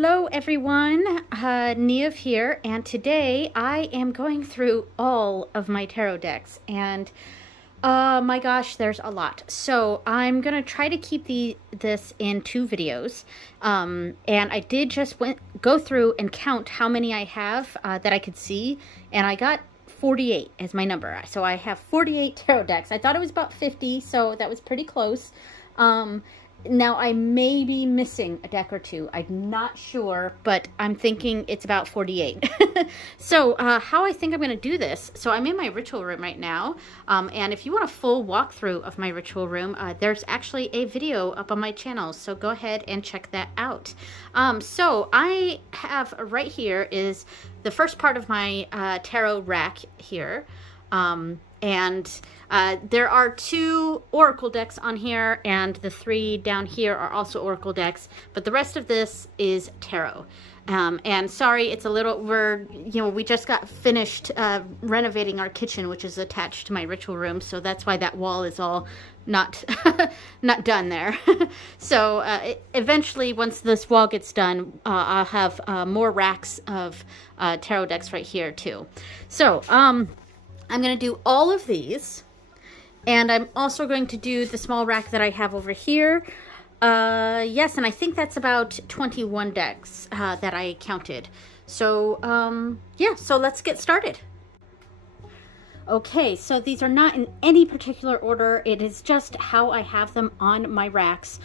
Hello everyone, Nev here, and today I am going through all of my tarot decks, and my gosh, there's a lot. So I'm gonna try to keep this in 2 videos, and I did just go through and count how many I have that I could see, and I got 48 as my number. So I have 48 tarot decks. I thought it was about 50, so that was pretty close. Now, I may be missing a deck or 2. I'm not sure, but I'm thinking it's about 48. So, how I think I'm going to do this, so I'm in my ritual room right now, and if you want a full walkthrough of my ritual room, there's actually a video up on my channel, so go ahead and check that out. So, I have right here is the first part of my tarot rack here. There are 2 oracle decks on here, and the 3 down here are also oracle decks, but the rest of this is tarot. And sorry, it's a little, we just got finished renovating our kitchen, which is attached to my ritual room, so that's why that wall is all not not done there. So eventually, once this wall gets done, I'll have more racks of tarot decks right here too. So I'm going to do all of these, and I'm also going to do the small rack that I have over here. Yes, and I think that's about 21 decks that I counted. So, yeah, so let's get started. Okay, so these are not in any particular order. It is just how I have them on my racks,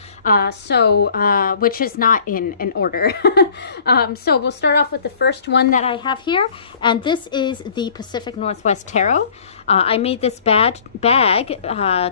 which is not in an order. So we'll start off with the first one that I have here, and this is the Pacific Northwest Tarot. I made this bag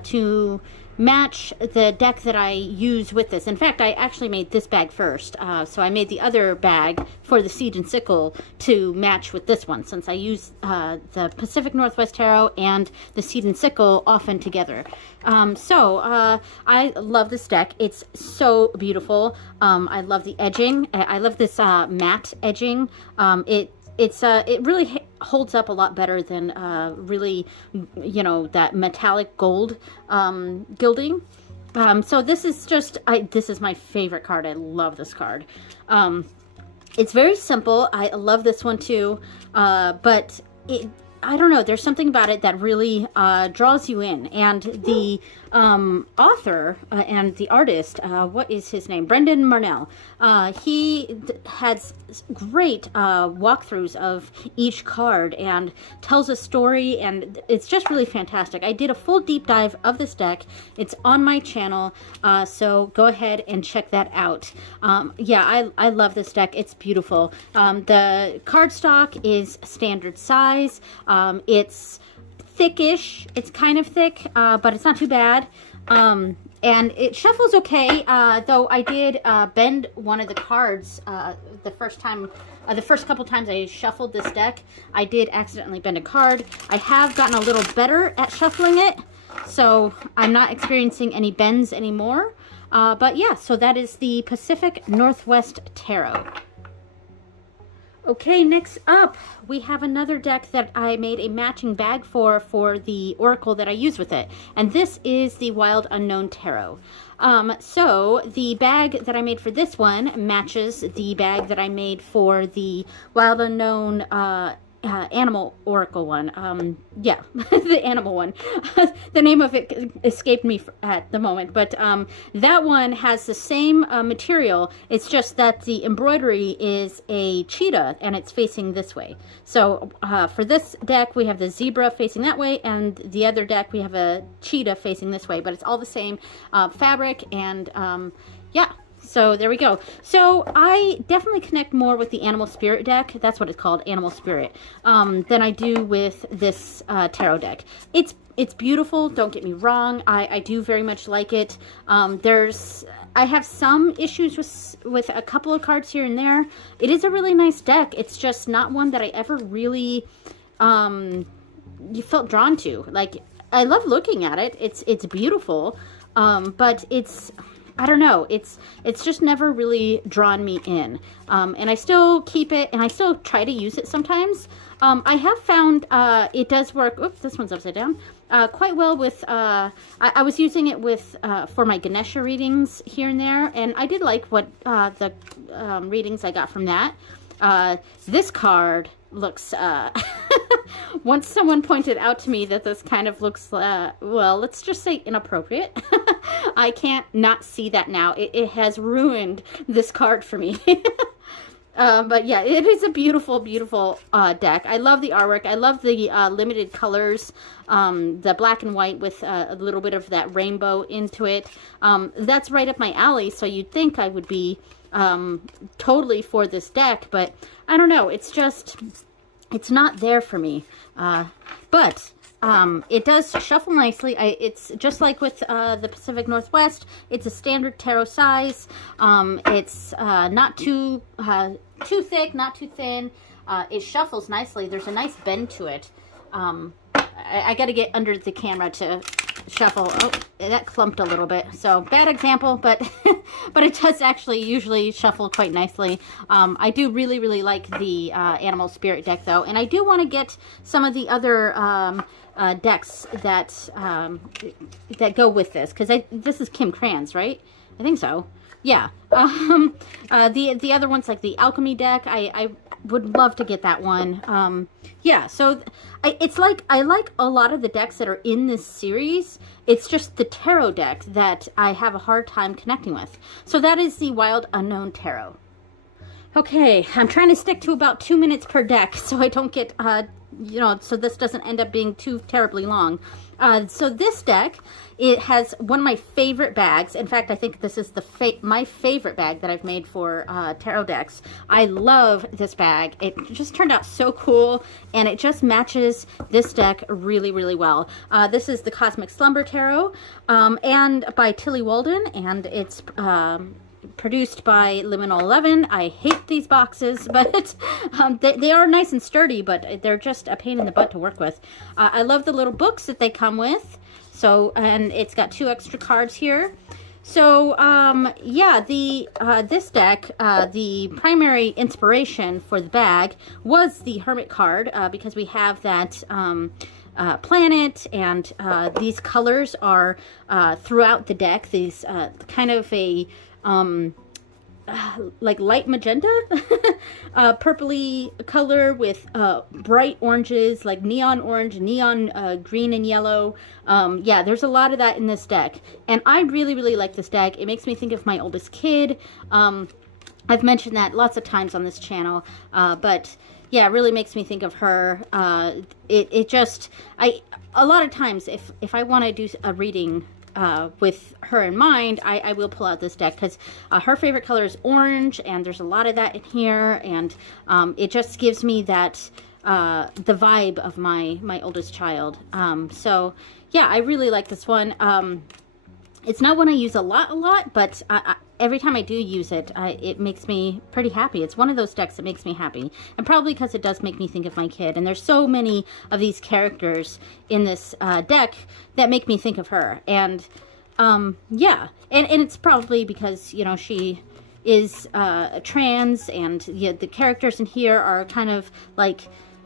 to match the deck that I use with this. In fact, I actually made this bag first. So I made the other bag for the Seed and Sickle to match with this one, since I use the Pacific Northwest Tarot and the Seed and Sickle often together. I love this deck. It's so beautiful. I love the edging. I love this matte edging. It really holds up a lot better than that metallic gold gilding. So this is just, this is my favorite card. I love this card. It's very simple. I love this one too, but I don't know, there's something about it that really draws you in. And the author and the artist, what is his name? Brendan Marnell. He has great walkthroughs of each card and tells a story, and it's just really fantastic. I did a full deep dive of this deck. It's on my channel, so go ahead and check that out. Yeah, I love this deck. It's beautiful. The cardstock is standard size. It's thickish. It's kind of thick, but it's not too bad. And it shuffles okay, though I did bend one of the cards the first couple times I shuffled this deck. I did accidentally bend a card. I have gotten a little better at shuffling it, so I'm not experiencing any bends anymore. But yeah, so that is the Pacific Northwest Tarot. Okay, next up, we have another deck that I made a matching bag for the oracle that I use with it. And this is the Wild Unknown Tarot. So the bag that I made for this one matches the bag that I made for the Wild Unknown animal oracle one. Yeah, the animal one. The name of it escaped me at the moment, but that one has the same material. It's just that the embroidery is a cheetah and it's facing this way. So for this deck we have the zebra facing that way, and the other deck we have a cheetah facing this way, but it's all the same fabric, and yeah. So there we go. So I definitely connect more with the Animal Spirit deck, that's what it's called, Animal Spirit, than I do with this tarot deck. It's beautiful, don't get me wrong. I do very much like it. I have some issues with a couple of cards here and there. It is a really nice deck. It's just not one that I ever really felt drawn to. Like, I love looking at it. It's beautiful, but I don't know, it's just never really drawn me in. And I still keep it, and I still try to use it sometimes. I have found it does work. Oops, this one's upside down. quite well with, I was using it with, for my Ganesha readings here and there, and I did like what, the readings I got from that. This card looks, once someone pointed out to me that this kind of looks, well, let's just say inappropriate. I can't not see that now. It has ruined this card for me. But yeah, it is a beautiful, beautiful deck. I love the artwork. I love the limited colors, the black and white with a little bit of that rainbow into it. That's right up my alley, so you'd think I would be totally for this deck, but I don't know. It's just, it's not there for me. But it does shuffle nicely. It's just like with the Pacific Northwest. It's a standard tarot size. It's not too thick, not too thin. It shuffles nicely. There's a nice bend to it. I got to get under the camera to shuffle. Oh, that clumped a little bit. So bad example, but but it does actually usually shuffle quite nicely. I do really, really like the Animal Spirit deck though, and I do want to get some of the other decks that that go with this, because this is Kim Krans, right? I think so. Yeah. The other ones, like the Alchemy deck, I would love to get that one. Yeah, so it's like, I like a lot of the decks that are in this series. It's just the tarot deck that I have a hard time connecting with. So that is the Wild Unknown Tarot. Okay, I'm trying to stick to about 2 minutes per deck so I don't get, you know, so this doesn't end up being too terribly long. So this deck, it has one of my favorite bags. In fact, I think this is my favorite bag that I've made for tarot decks. I love this bag. It just turned out so cool, and it just matches this deck really, really well. This is the Cosmic Slumber Tarot, and by Tilly Walden, and it's produced by Liminal 11. I hate these boxes, but they are nice and sturdy, but they're just a pain in the butt to work with. I love the little books that they come with. So, and it's got 2 extra cards here. So, yeah, this deck, the primary inspiration for the bag was the Hermit card, because we have that planet, and these colors are throughout the deck. These kind of a like light magenta, purpley color with bright oranges, like neon orange, neon green and yellow. Yeah, there's a lot of that in this deck, and I really, really like this deck. It makes me think of my oldest kid. I've mentioned that lots of times on this channel, but yeah, it really makes me think of her. It just, a lot of times if I want to do a reading with her in mind, I will pull out this deck, because her favorite color is orange, and there's a lot of that in here, and it just gives me that the vibe of my oldest child. So yeah, I really like this one. It's not one I use a lot, but every time I do use it, it makes me pretty happy. It's one of those decks that makes me happy, and probably because it does make me think of my kid. And there's so many of these characters in this deck that make me think of her. And yeah, and it's probably because, you know, she is trans, and yeah, the characters in here are kind of like,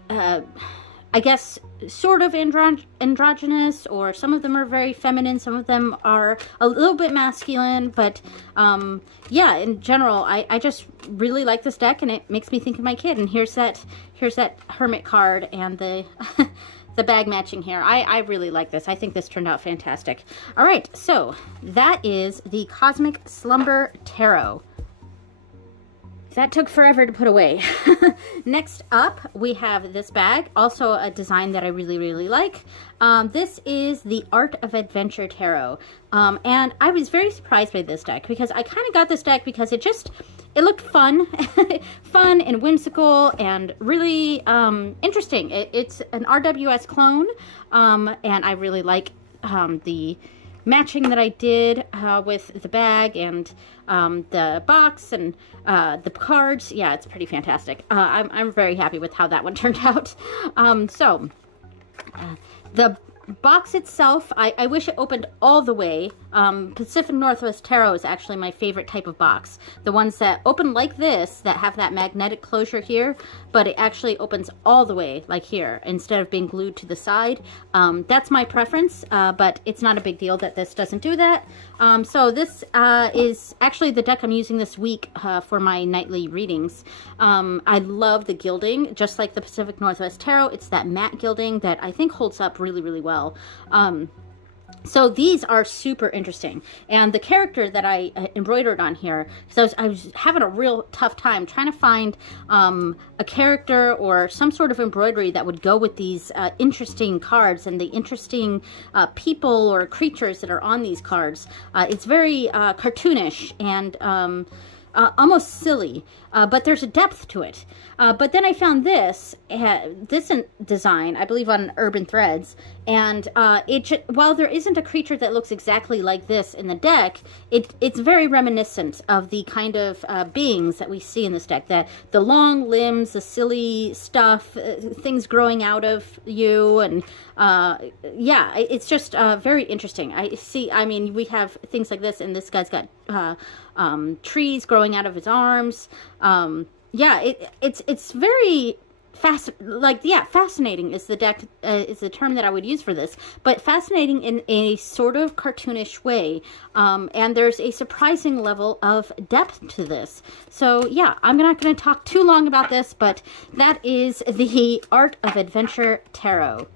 I guess, sort of androgynous, or some of them are very feminine, some of them are a little bit masculine, but yeah, in general, I just really like this deck, and it makes me think of my kid. And here's that Hermit card, and the the bag matching here. I really like this. I think this turned out fantastic. All right, so that is the Cosmic Slumber Tarot. That took forever to put away. Next up, we have this bag, also a design that I really, really like. This is the Art of Adventure Tarot. And I was very surprised by this deck, because I kind of got this deck because it looked fun, fun and whimsical, and really interesting. It's an RWS clone, and I really like the matching that I did with the bag and the box and the cards. Yeah, it's pretty fantastic. I'm very happy with how that one turned out. So the box itself, I wish it opened all the way, Pacific Northwest Tarot is actually my favorite type of box. The ones that open like this, that have that magnetic closure here, but it actually opens all the way, like here, instead of being glued to the side. That's my preference, but it's not a big deal that this doesn't do that. So this is actually the deck I'm using this week for my nightly readings. I love the gilding, just like the Pacific Northwest Tarot. It's that matte gilding that I think holds up really, really well. So these are super interesting. And the character that I embroidered on here, so I was having a real tough time trying to find a character or some sort of embroidery that would go with these interesting cards and the interesting people or creatures that are on these cards. It's very cartoonish and almost silly, but there's a depth to it. But then I found this design, I believe on Urban Threads, and while there isn't a creature that looks exactly like this in the deck, it's very reminiscent of the kind of beings that we see in this deck. The long limbs, the silly stuff, things growing out of you, and yeah, it's just very interesting. I mean, we have things like this, and this guy's got trees growing out of his arms. Yeah, it's very fascinating is the deck is the term that I would use for this, but fascinating in a sort of cartoonish way. And there's a surprising level of depth to this. So yeah, I'm not going to talk too long about this, but that is the Art of Adventure Tarot.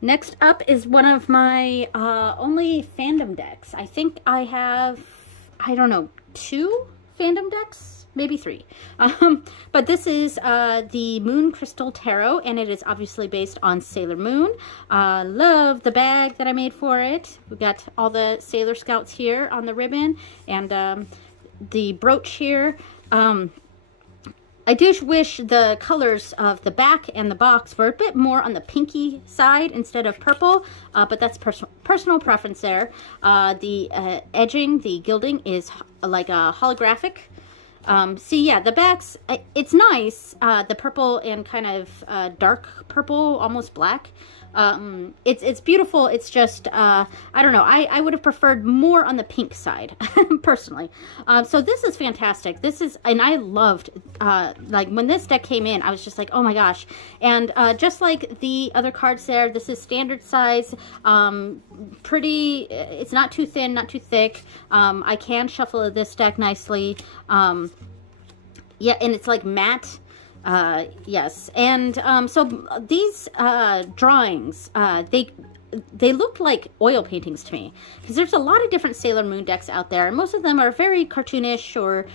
Next up is one of my only fandom decks. I think I have, I don't know, 2 fandom decks? Maybe 3. But this is the Moon Crystal Tarot, and it is obviously based on Sailor Moon. Love the bag that I made for it. We've got all the Sailor Scouts here on the ribbon, and the brooch here. I do wish the colors of the back and the box were a bit more on the pinky side instead of purple, but that's personal preference there. The edging, the gilding is like a holographic. See, yeah, the backs, it's nice, the purple and kind of dark purple, almost black. It's beautiful. It's just, I don't know. I would have preferred more on the pink side, personally. So this is fantastic. This is, and I loved, like, when this deck came in, I was just like, oh my gosh. And just like the other cards there, this is standard size, pretty, it's not too thin, not too thick. I can shuffle this deck nicely. Yeah, and it's like matte. Yes, and so these drawings, they look like oil paintings to me, because there's a lot of different Sailor Moon decks out there, and most of them are very cartoonish or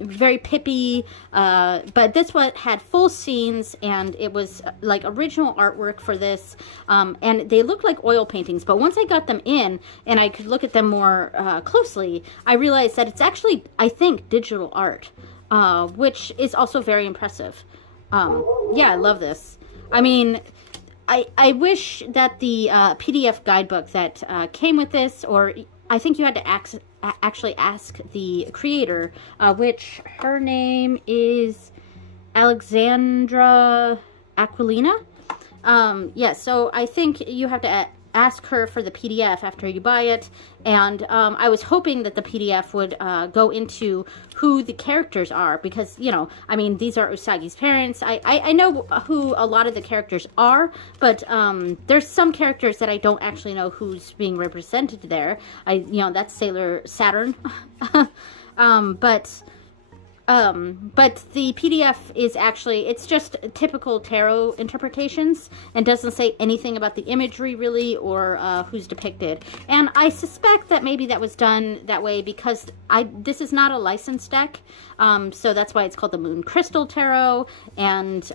very pippy, but this one had full scenes, and it was like original artwork for this, and they look like oil paintings. But once I got them in and I could look at them more closely, I realized that it's actually, I think, digital art. Which is also very impressive. Yeah, I love this. I mean, I wish that the PDF guidebook that came with this, or I think you had to actually ask the creator, which her name is Alexandra Aquilina. Yeah, so I think you have to ask her for the PDF after you buy it, and I was hoping that the PDF would go into who the characters are, because, you know, I mean, these are Usagi's parents. I know who a lot of the characters are, but there's some characters that I don't actually know who's being represented there. You know, that's Sailor Saturn. But the PDF is actually, it's just typical tarot interpretations and doesn't say anything about the imagery really, or who's depicted. And I suspect that maybe that was done that way because this is not a licensed deck, so that's why it's called the Moon Crystal Tarot, and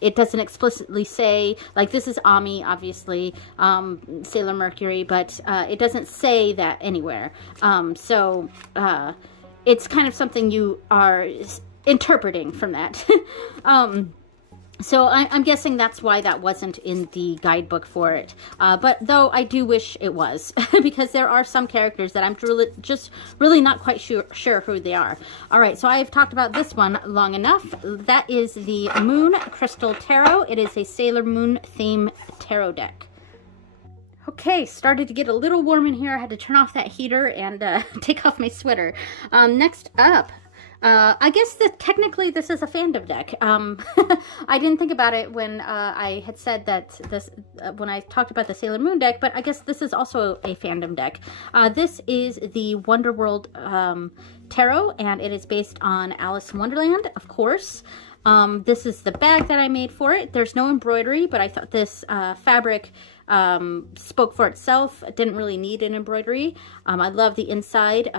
it doesn't explicitly say, like, this is Ami, obviously, Sailor Mercury, but it doesn't say that anywhere. It's kind of something you are interpreting from that. So I'm guessing that's why that wasn't in the guidebook for it. But though I do wish it was, because there are some characters that I'm just really not quite sure who they are. All right, so I've talked about this one long enough. That is the Moon Crystal Tarot. It is a Sailor Moon theme tarot deck. Okay, started to get a little warm in here. I had to turn off that heater and take off my sweater. Next up, I guess that technically this is a fandom deck. I didn't think about it when I had said that this, when I talked about the Sailor Moon deck, but I guess this is also a fandom deck. This is the Wonderworld Tarot, and it is based on Alice in Wonderland, of course. This is the bag that I made for it. There's no embroidery, but I thought this fabric spoke for itself. It didn't really need an embroidery. I love the inside,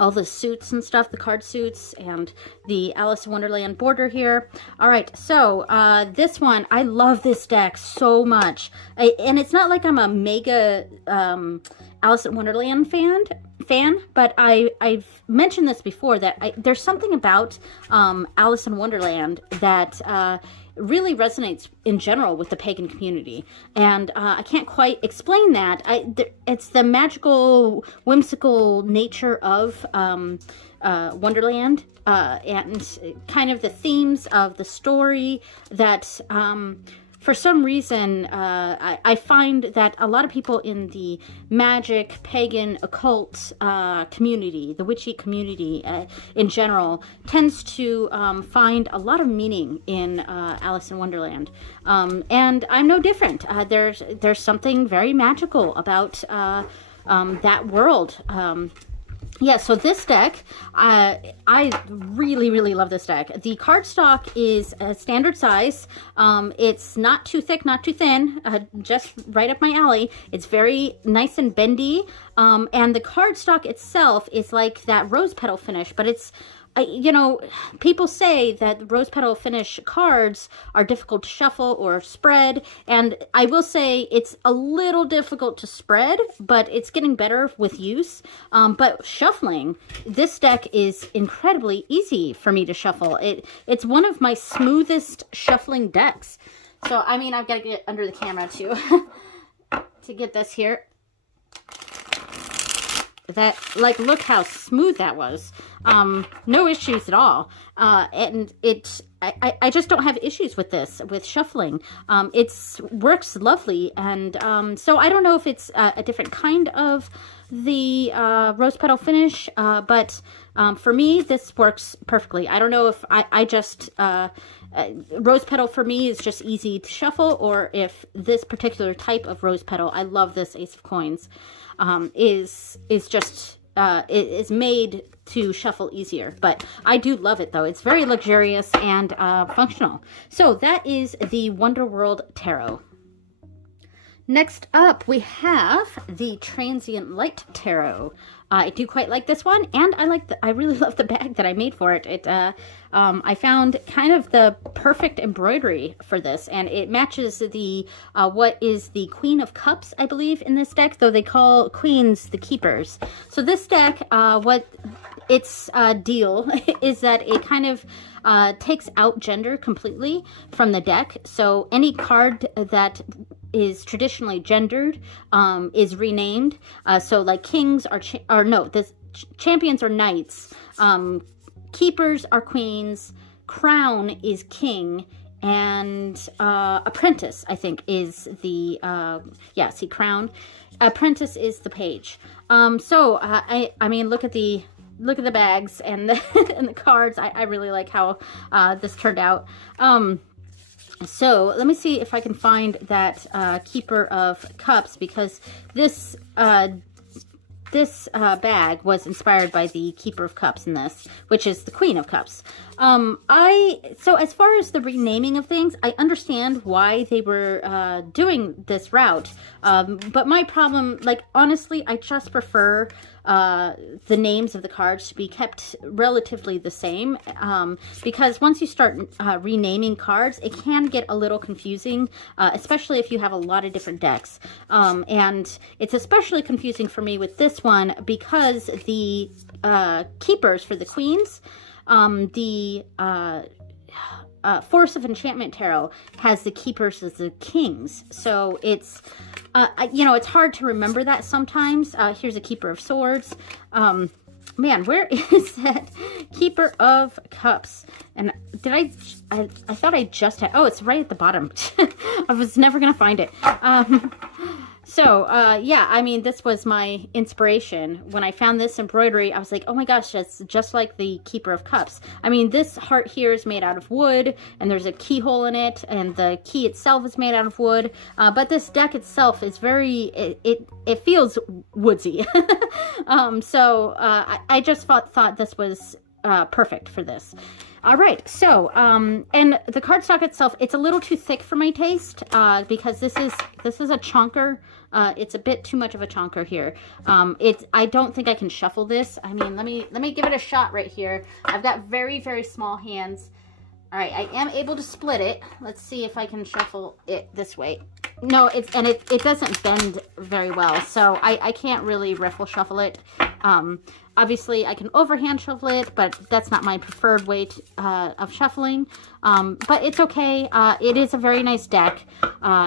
all the suits and stuff, the card suits, and the Alice in Wonderland border here. All right, so this one, I love this deck so much. And it's not like I'm a mega Alice in Wonderland fan, but I've mentioned this before, that there's something about Alice in Wonderland that really resonates in general with the pagan community, and I can't quite explain that. It's the magical, whimsical nature of Wonderland, and kind of the themes of the story that for some reason, I find that a lot of people in the magic, pagan, occult community, the witchy community in general, tends to find a lot of meaning in Alice in Wonderland. And I'm no different. There's something very magical about that world. Yeah, so this deck, I really, really love this deck. The cardstock is a standard size. It's not too thick, not too thin, just right up my alley. It's very nice and bendy. And the cardstock itself is like that rose petal finish, but it's, you know, people say that rose petal finish cards are difficult to shuffle or spread, and I will say it's a little difficult to spread, but it's getting better with use. But shuffling, this deck is incredibly easy for me to shuffle. It's one of my smoothest shuffling decks. So, I mean, I've got to get under the camera too to get this here. That, like, look how smooth that was. No issues at all. And I just don't have issues with this, with shuffling. It works lovely. And so I don't know if it's a different kind of the rose petal finish, but for me, this works perfectly. I don't know if I just... rose petal for me is just easy to shuffle, or if this particular type of rose petal, I love this Ace of Coins, is just it is made to shuffle easier. But I do love it though. It's very luxurious and functional. So that is the Wonderworld Tarot. Next up, we have the Transient Light Tarot. I do quite like this one, and I really love the bag that I made for it. I found kind of the perfect embroidery for this, and it matches the what is the Queen of Cups, I believe, in this deck, though they call queens the keepers. So this deck, what its deal is that it kind of takes out gender completely from the deck. So any card that is traditionally gendered is renamed. So like kings are champions are knights, keepers are queens, crown is king, and apprentice, I think, is the yeah, see, crown, apprentice is the page. So I mean, look at the bags and the and the cards. I really like how this turned out. So let me see if I can find that Keeper of Cups, because this bag was inspired by the Keeper of Cups in this, which is the Queen of Cups. So as far as the renaming of things, I understand why they were doing this route. But my problem, like, honestly, I just prefer the names of the cards to be kept relatively the same, because once you start renaming cards, it can get a little confusing, especially if you have a lot of different decks. And it's especially confusing for me with this one because the keepers for the queens, the Force of Enchantment Tarot has the keepers as the kings. So it's, you know, it's hard to remember that sometimes. Here's a Keeper of Man, where is that Keeper of Cups? And I thought I just had, oh, it's right at the bottom. I was never going to find it. Yeah, I mean, this was my inspiration. When I found this embroidery, I was like, oh my gosh, that's just like the Keeper of Cups. I mean, this heart here is made out of wood, and there's a keyhole in it, and the key itself is made out of wood. But this deck itself is very, it feels woodsy. I just thought this was perfect for this. All right, so, and the cardstock itself, it's a little too thick for my taste, because this is a chonker. It's a bit too much of a chonker here. I don't think I can shuffle this. I mean, let me give it a shot right here. I've got very, very small hands. All right, I am able to split it. Let's see if I can shuffle it this way. No, it doesn't bend very well, so I can't really riffle shuffle it. Obviously, I can overhand shuffle it, but that's not my preferred way of shuffling. But it's okay. It is a very nice deck.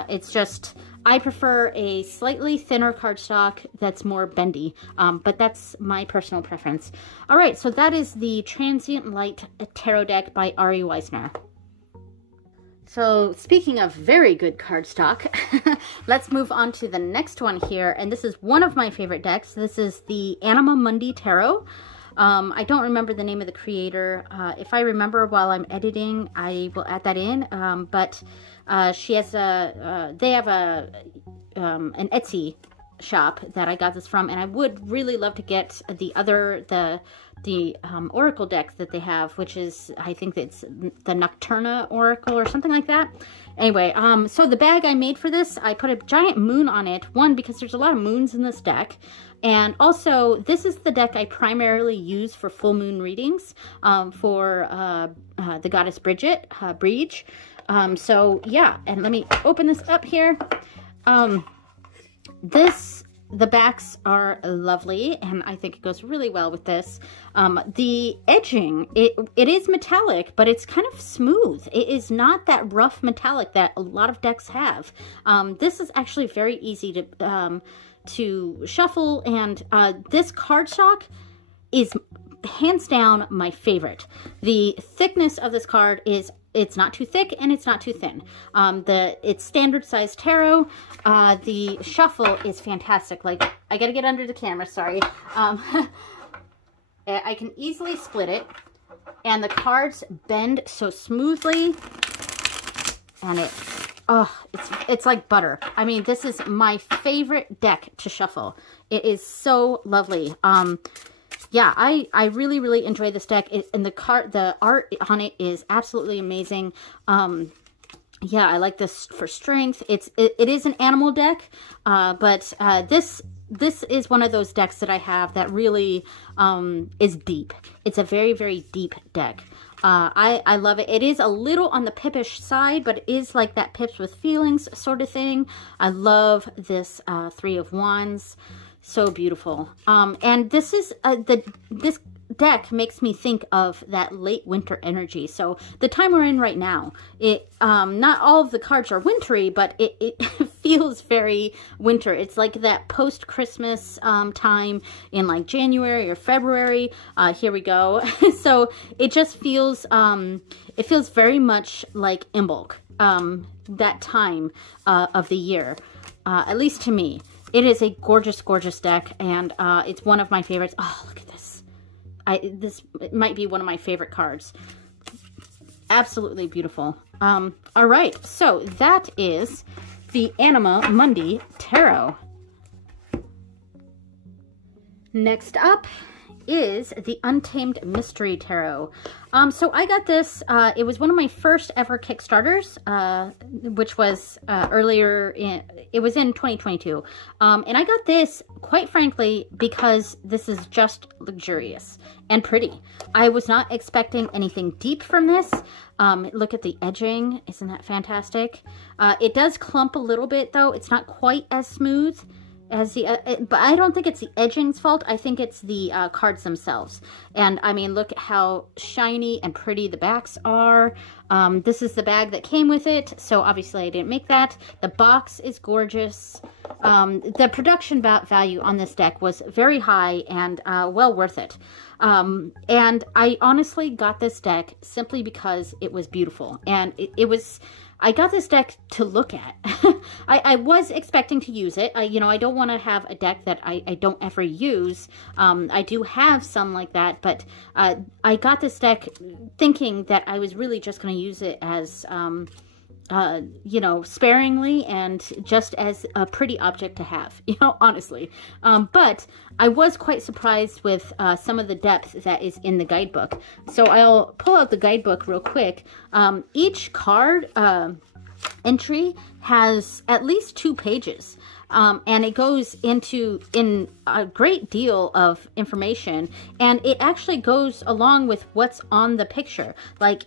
It's just, I prefer a slightly thinner cardstock that's more bendy, but that's my personal preference. All right, so that is the Transient Light Tarot deck by Ari Weisner. So speaking of very good cardstock, let's move on to the next one here. And this is one of my favorite decks. This is the Anima Mundi Tarot. I don't remember the name of the creator. If I remember while I'm editing, I will add that in. She has they have an Etsy shop that I got this from, and I would really love to get the Oracle deck that they have, which is, I think it's the Nocturna Oracle or something like that. Anyway, so the bag I made for this, I put a giant moon on it. One, because there's a lot of moons in this deck. And also, this is the deck I primarily use for full moon readings for the goddess Bridget, Brige. So yeah, and let me open this up here. The backs are lovely, and I think it goes really well with this. The edging, it is metallic, but it's kind of smooth. It is not that rough metallic that a lot of decks have. This is actually very easy to shuffle, and this cardstock is hands down my favorite. The thickness of this card is, it's not too thick and it's not too thin. It's standard size tarot. The shuffle is fantastic. Like, I gotta get under the camera, sorry. I can easily split it, and the cards bend so smoothly, and it's like butter. I mean, this is my favorite deck to shuffle. It is so lovely. Yeah, I really, really enjoy this deck. And the art on it is absolutely amazing. Yeah, I like this for strength. It is an animal deck, but this is one of those decks that I have that really is deep. It's a very, very deep deck. I love it. It is a little on the Pippish side, but it is like that Pips with Feelings sort of thing. I love this Three of Wands. So beautiful. And this is this deck makes me think of that late winter energy. So the time we're in right now, not all of the cards are wintry, but it feels very winter. It's like that post-Christmas time in like January or February. Here we go. So it just feels, it feels very much like Imbolc, that time of the year, at least to me. It is a gorgeous, gorgeous deck, and it's one of my favorites. Oh, look at this. This might be one of my favorite cards. Absolutely beautiful. All right, so that is the Anima Mundi Tarot. Next up is the Untamed Mystery Tarot. So I got this, it was one of my first ever Kickstarters, which was it was in 2022. And I got this, quite frankly, because this is just luxurious and pretty. I was not expecting anything deep from this. Look at the edging, isn't that fantastic? It does clump a little bit though, it's not quite as smooth as the, but I don't think it's the edging's fault. I think it's the cards themselves. And I mean, look at how shiny and pretty the backs are. This is the bag that came with it, so obviously I didn't make that. The box is gorgeous. The production value on this deck was very high and well worth it. And I honestly got this deck simply because it was beautiful, and I got this deck to look at. I was expecting to use it. You know, I don't want to have a deck that I don't ever use. I do have some like that, but I got this deck thinking that I was really just going to use it as, you know, sparingly and just as a pretty object to have, you know, honestly. But I was quite surprised with some of the depth that is in the guidebook. So I'll pull out the guidebook real quick. Each card entry has at least 2 pages. And it goes in a great deal of information, and it actually goes along with what's on the picture. Like,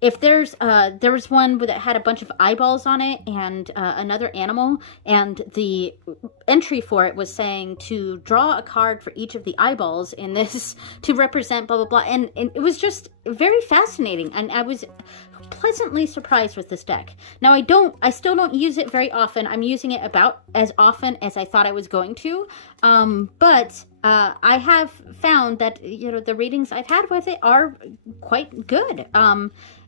if there was one that had a bunch of eyeballs on it and another animal, and the entry for it was saying to draw a card for each of the eyeballs in this to represent blah, blah, blah. And it was just very fascinating. And I was pleasantly surprised with this deck. Now, I still don't use it very often. I'm using it about as often as I thought I was going to. But I have found that, you know, the readings I've had with it are quite good.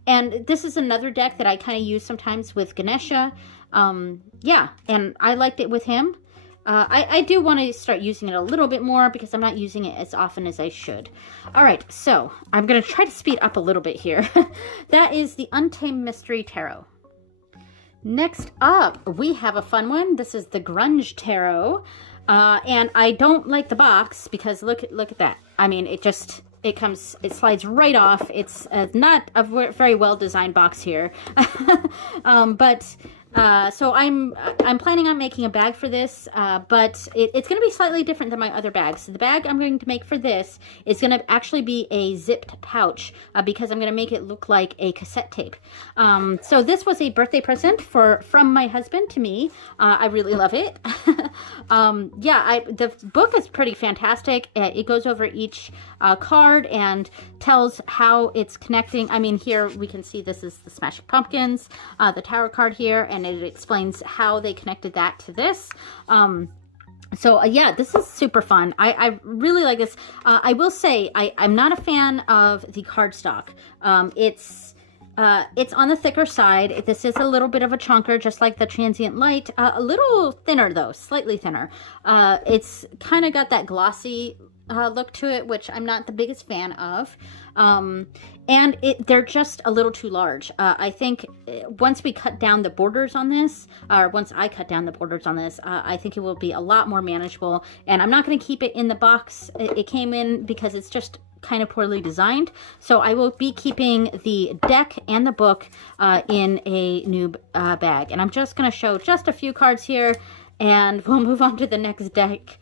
And this is another deck that I kind of use sometimes with Ganesha. Yeah, and I liked it with him. I do want to start using it a little bit more because I'm not using it as often as I should. All right, so I'm going to try to speed up a little bit here. That is the Untamed Mystery Tarot. Next up, we have a fun one. This is the Grunge Tarot. And I don't like the box because look at that. I mean, it slides right off. It's not a very well designed box here. So I'm planning on making a bag for this, but it's going to be slightly different than my other bags. So the bag I'm going to make for this is going to actually be a zipped pouch because I'm going to make it look like a cassette tape. So this was a birthday present from my husband to me. I really love it. Yeah, the book is pretty fantastic. It goes over each card and tells how it's connecting. I mean, here we can see this is the Smashing Pumpkins, the tarot card here, and it explains how they connected that to this. Yeah, this is super fun. I really like this. I will say I'm not a fan of the cardstock. It's on the thicker side. This is a little bit of a chunker, just like the Transient Light. A little thinner though, slightly thinner. It's kind of got that glossy look to it, which I'm not the biggest fan of. And they're just a little too large. I think once we cut down the borders on this, or once I cut down the borders on this, I think it will be a lot more manageable. And I'm not going to keep it in the box it came in because it's just kind of poorly designed. So I will be keeping the deck and the book in a new bag. And I'm just going to show just a few cards here, and we'll move on to the next deck.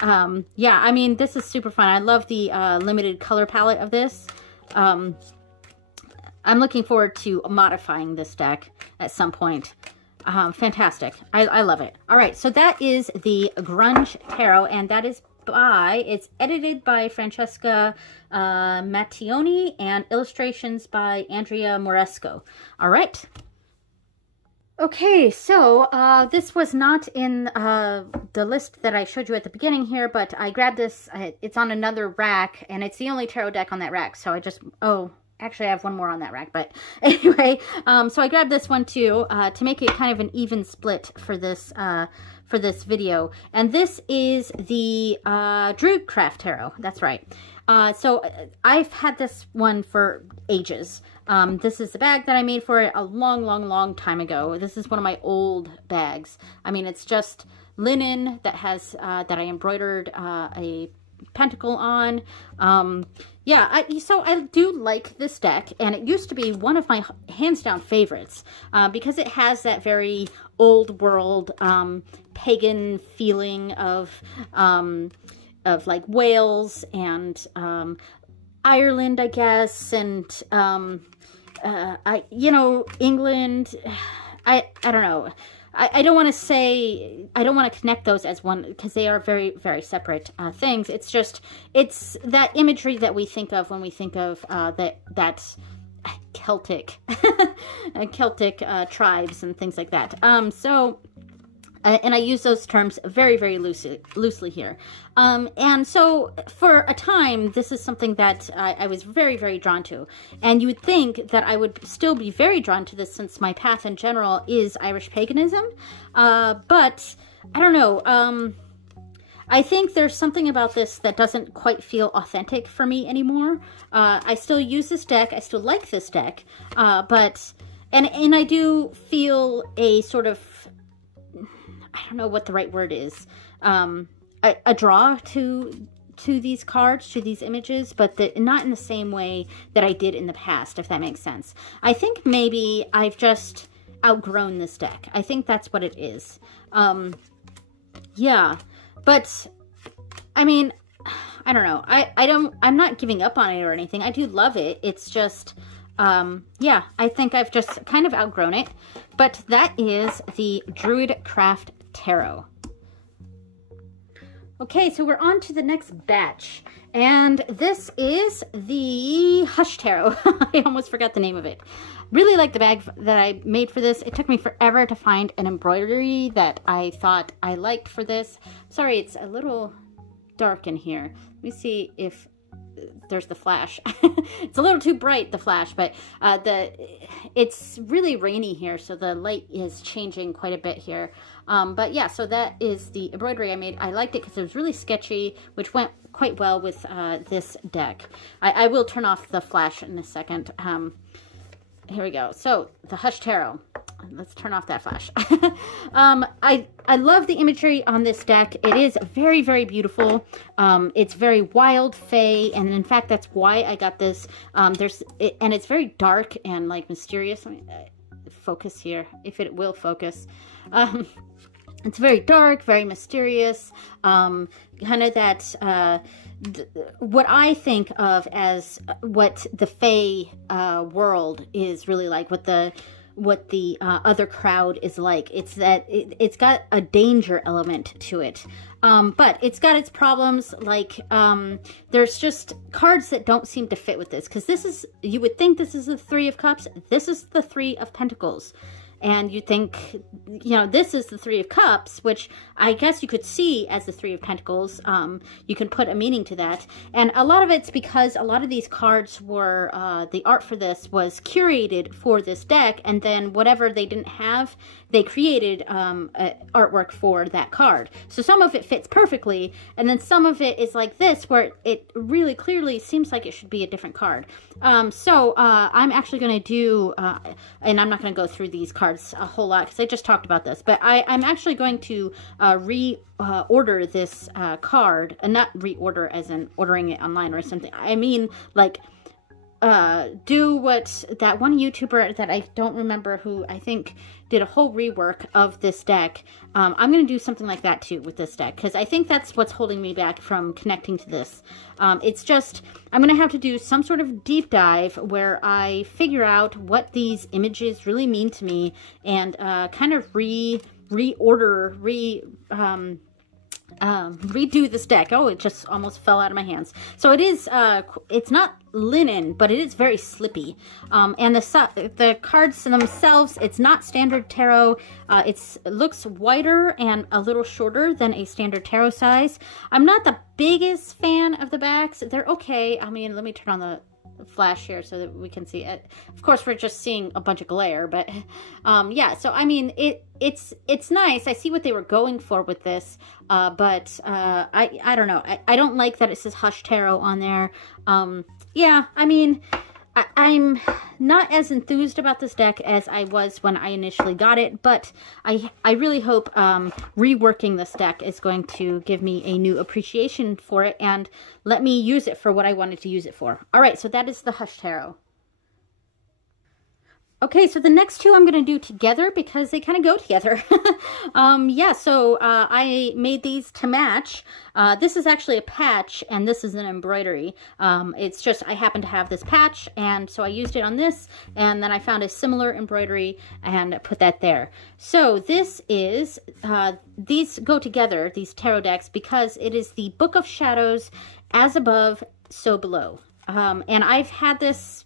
Yeah, I mean, this is super fun. I love the limited color palette of this. I'm looking forward to modifying this deck at some point. Fantastic. I love it. All right, so that is the Grunge Tarot, and that is it's edited by Francesca Mattioni and illustrations by Andrea Moresco. All right. Okay, so this was not in the list that I showed you at the beginning here, but I grabbed this. It's on another rack, and it's the only tarot deck on that rack, so I just, oh, actually I have one more on that rack, but anyway, so I grabbed this one too to make it kind of an even split for this video. And this is the Druidcraft Tarot, that's right. So I've had this one for ages. This is the bag that I made for it a long time ago. This is one of my old bags. I mean, it's just linen that has, that I embroidered a pentacle on. Yeah, so I do like this deck, and it used to be one of my hands down favorites because it has that very old world pagan feeling of like Wales and Ireland, I guess, and England. I don't know. I don't want to say, I don't want to connect those as one, because they are very separate things. It's just, it's that imagery that we think of when we think of that Celtic, Celtic tribes and things like that. And I use those terms very, very loosely here. And so for a time, this is something that I was very, very drawn to. And you would think that I would still be very drawn to this since my path in general is Irish paganism. But I don't know. I think there's something about this that doesn't quite feel authentic for me anymore. I still use this deck. I still like this deck. And I do feel a sort of, I don't know what the right word is, a draw to these cards, to these images, but not in the same way that I did in the past, if that makes sense. I think maybe I've just outgrown this deck. I think that's what it is. Yeah, but I mean, I don't know. I'm not giving up on it or anything. I do love it. It's just, yeah, I think I've just kind of outgrown it. But that is the Druidcraft Tarot. Okay, so we're on to the next batch. And this is the Hush Tarot. I almost forgot the name of it. Really like the bag that I made for this. It took me forever to find an embroidery that I thought I liked for this. Sorry, it's a little dark in here. Let me see if there's the flash. It's a little too bright, the flash, but it's really rainy here, so the light is changing quite a bit here. But yeah, so that is the embroidery I made. I liked it because it was really sketchy, which went quite well with this deck. I will turn off the flash in a second. Here we go. So the Hush Tarot. Let's turn off that flash. I love the imagery on this deck. It is very, very beautiful. It's very wild, fey, and in fact, that's why I got this. And it's very dark and like mysterious. Let me focus here, if it will focus. It's very dark, very mysterious. Kind of that what I think of as what the fey world is really like, what the other crowd is like. It's that it's got a danger element to it. But it's got its problems, like there's just cards that don't seem to fit with this, because this is, you would think this is the Three of Cups. This is the Three of Pentacles. And you think, you know, this is the Three of Cups, which I guess you could see as the Three of Pentacles. You can put a meaning to that. And a lot of it's because a lot of these cards were, the art for this was curated for this deck. And then whatever they didn't have, they created artwork for that card. So some of it fits perfectly. And then some of it is like this, where it really clearly seems like it should be a different card. So I'm actually going to do, and I'm not going to go through these cards a whole lot because I just talked about this, but I'm actually going to reorder this card, and not reorder as in ordering it online or something. I mean, like, do what that one YouTuber that I don't remember who, I think, did a whole rework of this deck. I'm going to do something like that too with this deck, because I think that's what's holding me back from connecting to this. It's just, I'm going to have to do some sort of deep dive where I figure out what these images really mean to me, and kind of reorder, redo this deck. Oh, it just almost fell out of my hands. So it is, it's not linen, but it is very slippy. And the cards themselves, it's not standard tarot. It looks wider and a little shorter than a standard tarot size. I'm not the biggest fan of the backs. They're okay. I mean, let me turn on the flash here so that we can see it. Of course, we're just seeing a bunch of glare, but yeah, so I mean, it's nice. I see what they were going for with this, but I don't know. I don't like that it says Hush Tarot on there. Yeah, I mean, I'm not as enthused about this deck as I was when I initially got it, but I really hope reworking this deck is going to give me a new appreciation for it and let me use it for what I wanted to use it for. All right, so that is the Hush Tarot. Okay, so the next two I'm going to do together because they kind of go together. Yeah, so I made these to match. This is actually a patch, and this is an embroidery. It's just I happen to have this patch, and so I used it on this, and then I found a similar embroidery and put that there. So this is, these go together, these tarot decks, because it is the Book of Shadows, As Above, So Below. And I've had this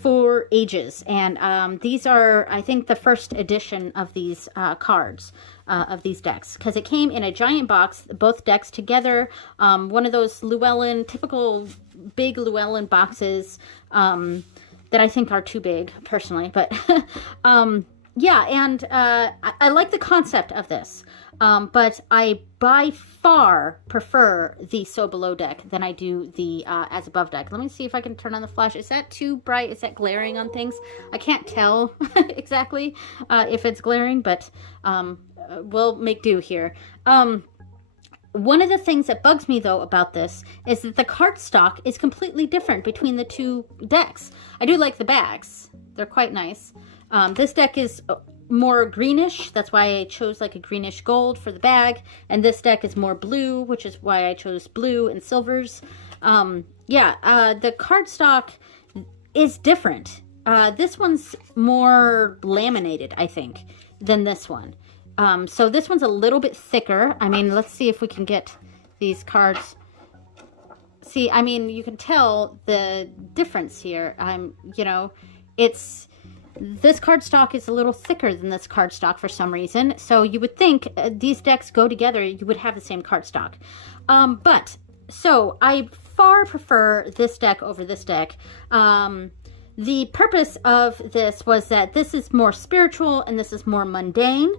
for ages. And these are, I think, the first edition of these cards, of these decks, because it came in a giant box, both decks together, one of those Llewellyn, typical big Llewellyn boxes that I think are too big, personally. But yeah, and I like the concept of this. But I by far prefer the So Below deck than I do the As Above deck. Let me see if I can turn on the flash. Is that too bright? Is that glaring on things? I can't tell exactly if it's glaring, but we'll make do here. One of the things that bugs me, though, about this is that the cardstock is completely different between the two decks. I do like the bags. They're quite nice. This deck is more greenish. That's why I chose like a greenish gold for the bag. And this deck is more blue, which is why I chose blue and silvers. Yeah, the cardstock is different. This one's more laminated, I think, than this one. So this one's a little bit thicker. I mean, let's see if we can get these cards. See, I mean, you can tell the difference here. You know, this cardstock is a little thicker than this cardstock for some reason. So you would think these decks go together, you would have the same cardstock. So I far prefer this deck over this deck. The purpose of this was that this is more spiritual and this is more mundane,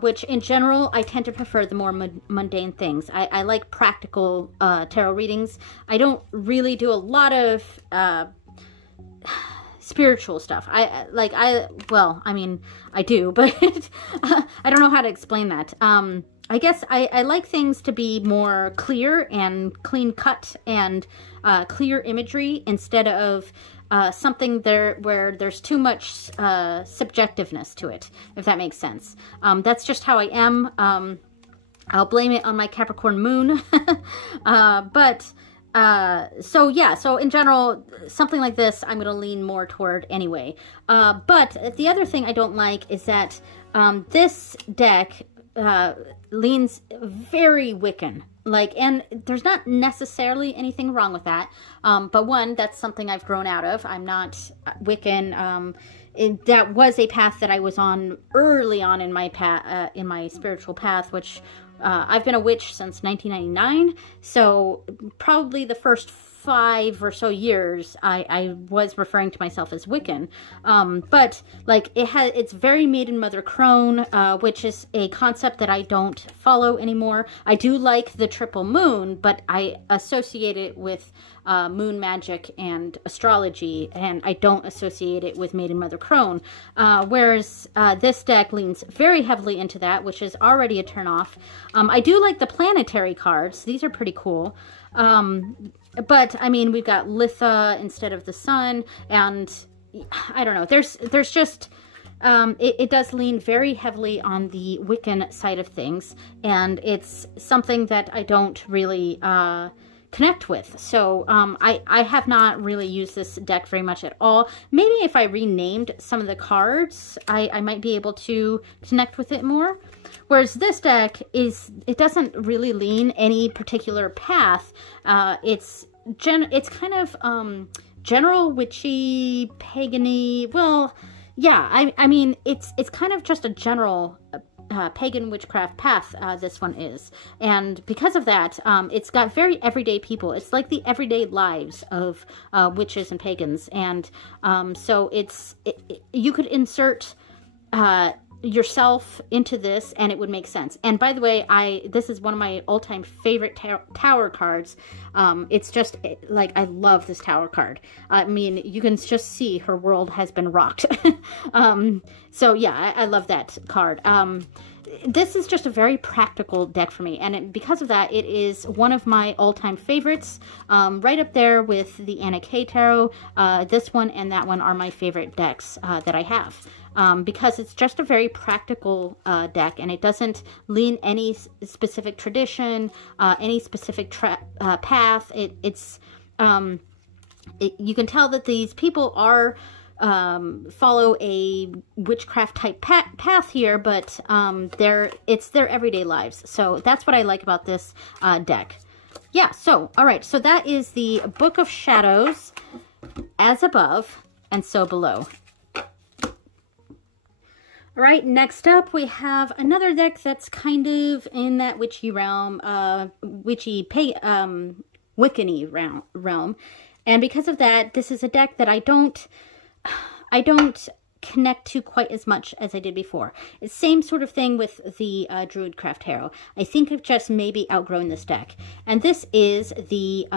which in general, I tend to prefer the more mundane things. I like practical tarot readings. I don't really do a lot of spiritual stuff. Well, I mean, I do, but I don't know how to explain that. I guess I like things to be more clear and clean cut and clear imagery instead of something where there's too much subjectiveness to it, if that makes sense. That's just how I am. I'll blame it on my Capricorn moon. So yeah, so in general, something like this, I'm going to lean more toward anyway. But the other thing I don't like is that this deck leans very Wiccan. And there's not necessarily anything wrong with that. But one, that's something I've grown out of. I'm not Wiccan. That was a path that I was on early on in my in my spiritual path, which I've been a witch since 1999. So probably the first 5 or so years, I was referring to myself as Wiccan. But it's very Maiden Mother Crone, which is a concept that I don't follow anymore. I do like the triple moon, but I associate it with moon magic and astrology, and I don't associate it with Maiden Mother Crone. Whereas this deck leans very heavily into that, which is already a turnoff. I do like the planetary cards. These are pretty cool. But I mean, we've got Litha instead of the sun, and I don't know. There's just it does lean very heavily on the Wiccan side of things, and it's something that I don't really connect with. So I have not really used this deck very much at all. Maybe if I renamed some of the cards, I might be able to connect with it more. Whereas this deck it doesn't really lean any particular path. It's kind of general witchy, pagany. Well, yeah, I mean it's kind of just a general pagan witchcraft path, this one is. And because of that, it's got very everyday people. It's like the everyday lives of witches and pagans. And so you could insert yourself into this and it would make sense. And by the way, this is one of my all-time favorite tower cards. It's just I love this tower card. I mean, you can just see her world has been rocked. So yeah, I love that card. This is just a very practical deck for me, and because of that, it is one of my all-time favorites, right up there with the Anna K Tarot. This one and that one are my favorite decks that I have, because it's just a very practical deck, and it doesn't lean any specific tradition, any specific path. You can tell that these people are follow a witchcraft type path here, but it's their everyday lives. So that's what I like about this deck. Yeah, so all right, so that is the Book of Shadows, As Above. and so below. All right, next up we have another deck that's kind of in that witchy realm, Wiccan-y realm. And because of that, this is a deck that I don't connect to quite as much as I did before. It's same sort of thing with the Druidcraft Tarot. I think I've just maybe outgrown this deck. And this is the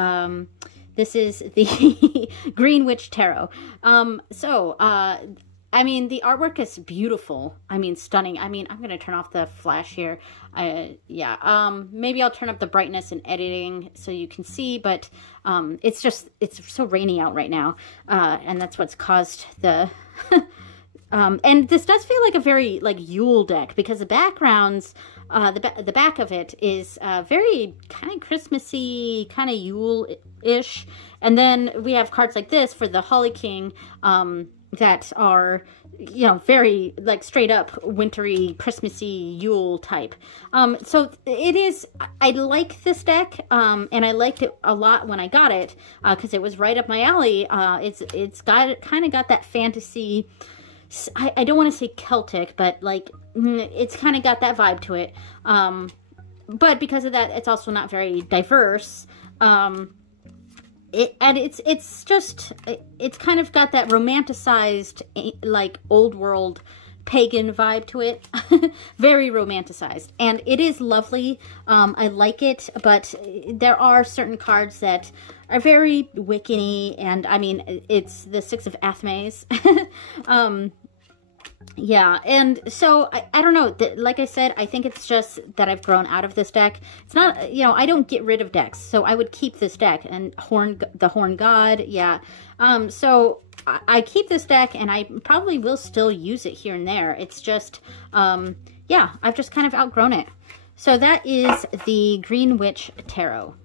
Green Witch Tarot. I mean, the artwork is beautiful. I mean, stunning. I mean, I'm going to turn off the flash here. Maybe I'll turn up the brightness in editing so you can see, but it's so rainy out right now. And that's what's caused the... and this does feel like a very, like, Yule deck, because the backgrounds, the back of it is very kind of Christmassy, kind of Yule-ish. And then we have cards like this for the Holly King, that are, you know, very, like, straight up wintry, Christmassy Yule type. So it is, I like this deck, and I liked it a lot when I got it, because it was right up my alley. It's kind of got that fantasy, I don't want to say Celtic, but, like, it's kind of got that vibe to it. But because of that, it's also not very diverse. It's kind of got that romanticized, like, old world pagan vibe to it. Very romanticized. And it is lovely. I like it, but there are certain cards that are very Wiccan-y, and I mean, it's the Six of Athmes. Yeah, and so, I don't know, like I said, I think it's just that I've grown out of this deck. It's not, you know, I don't get rid of decks, so I would keep this deck, and the Horn God, yeah. So, I keep this deck, and I probably will still use it here and there. It's just, yeah, I've just kind of outgrown it. So that is the Green Witch Tarot.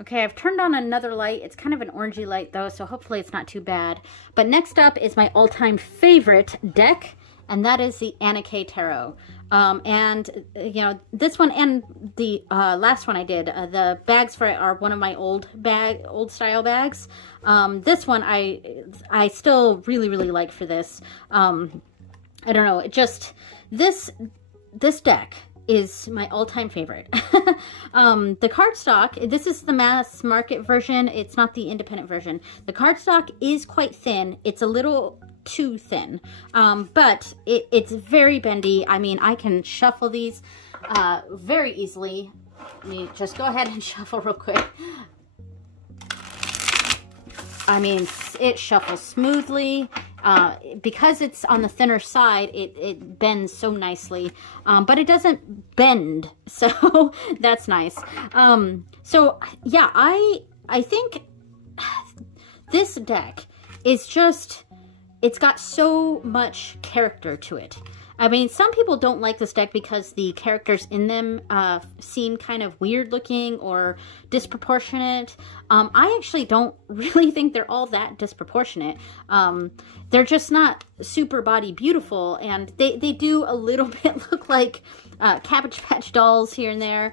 Okay, I've turned on another light. It's kind of an orangey light though, so hopefully it's not too bad. But next up is my all-time favorite deck, and that is the Anna K Tarot. And, you know, this one and the last one I did, the bags for it are one of my old style bags. This one I still really, really like for this. I don't know, it just, this deck is my all-time favorite. The cardstock, this is the mass market version. It's not the independent version. The cardstock is quite thin. It's a little too thin, but it's very bendy. I mean, I can shuffle these very easily. Let me just go ahead and shuffle real quick. I mean, it shuffles smoothly. Because it's on the thinner side, it bends so nicely, but it doesn't bend, so that's nice. So yeah, I think this deck is just, it's got so much character to it. I mean, some people don't like this deck because the characters in them seem kind of weird looking or disproportionate. I actually don't really think they're all that disproportionate. They're just not super body beautiful, and they do a little bit look like Cabbage Patch Dolls here and there.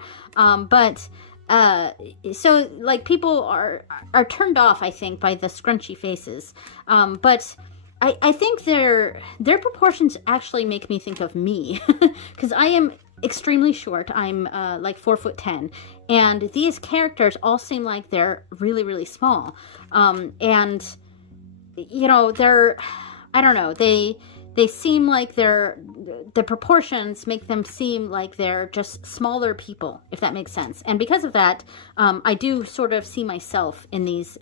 So like people are turned off, I think, by the scrunchy faces. But I think their proportions actually make me think of me, because I am extremely short. I'm like 4'10", and these characters all seem like they're really, really small. And you know, I don't know, they seem like the proportions make them seem like they're just smaller people, if that makes sense. And because of that, I do sort of see myself in these